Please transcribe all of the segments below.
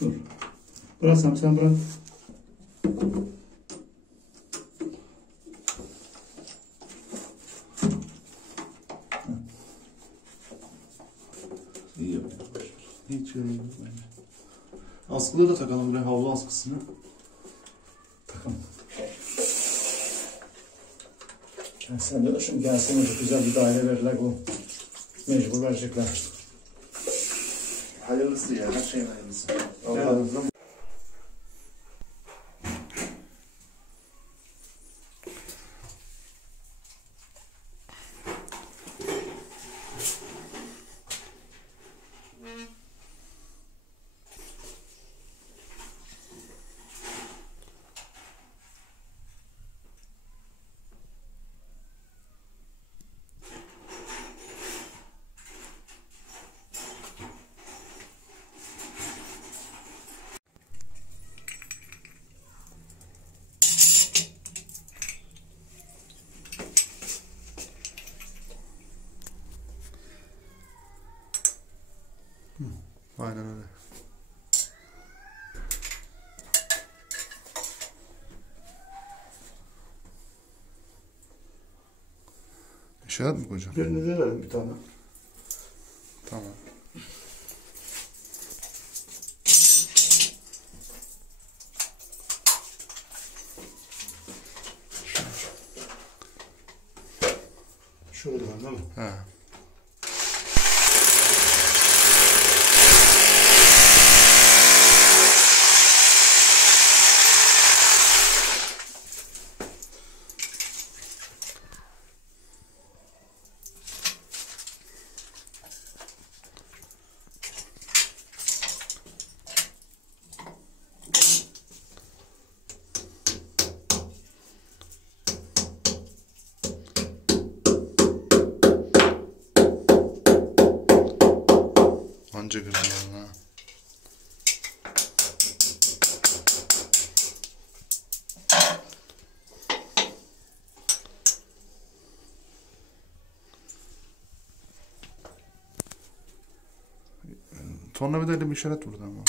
Dur. Bıraksam sen bırak. İyi yapıyor. Hiç öyle değil bence. Askıları da takalım buraya, havlu askısını. Takalım. Yani sen de şimdi gelsene güzel bir daire verirler bu. Mecbur verecekler. Hayırlısı ya, her şeyin hayırlısı. Allah'ınızdan. Aynen öyle. İşaret mi koyacağım? Birini de verin bir tane. Tamam. Şöyle de değil mi? He. Anca kırdım ha. Tornavidayla bir işaret vurdu ama.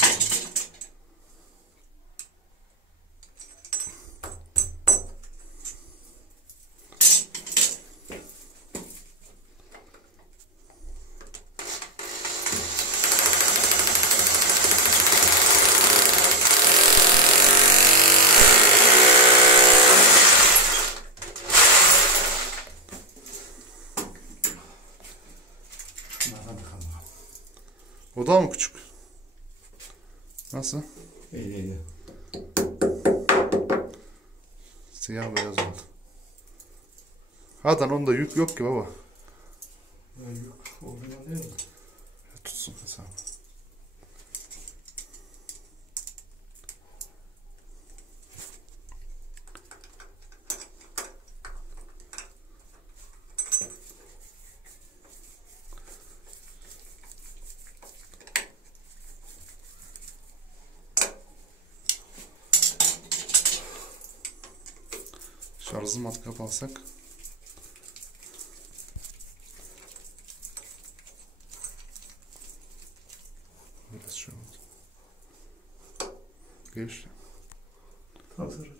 Şunlardan bakalım. O da mı küçük? Nasıl? İyi iyi. Siyah beyaz oldu. Zaten onda yük yok ki baba. Yok. Orijinal değil mi? Tutsun hesabı. Şarjlı matkap alsak. Biraz şey oldu. Geçti. Hazır.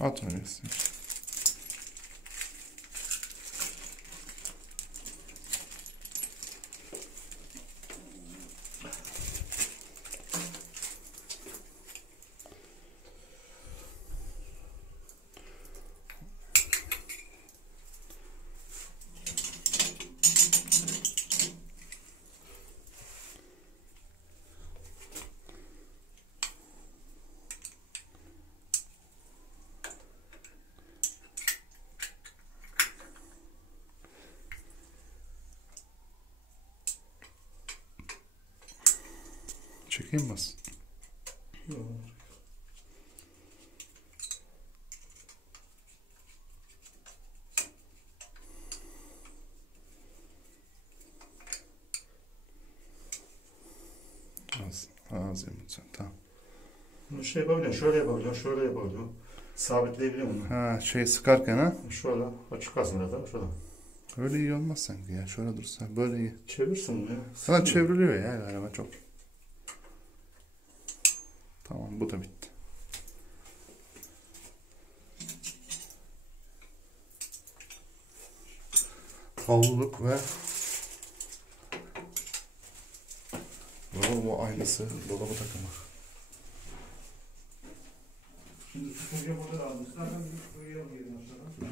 At öyle istiyorsun. Çekeyim mi bas? Yok. Az yemin sen, tamam. Bunu şey yapabiliyorsun, şöyle yapabiliyorsun, şöyle yapabiliyorsun. Sabitleyebiliyor musun? Ha şey sıkarken ha? Şöyle açık kalsın biraz daha, şöyle. Öyle iyi olmaz sanki ya. Şöyle dursa böyle iyi. Çevirsin ya. Sana çevriliyor ya galiba çok. Tamam bu da bitti. Havluluk ve lavabo aynası dolaba takımı. Şimdi süpürge burada almışlar. Ben bir süpürgeye alayım aşağıdan.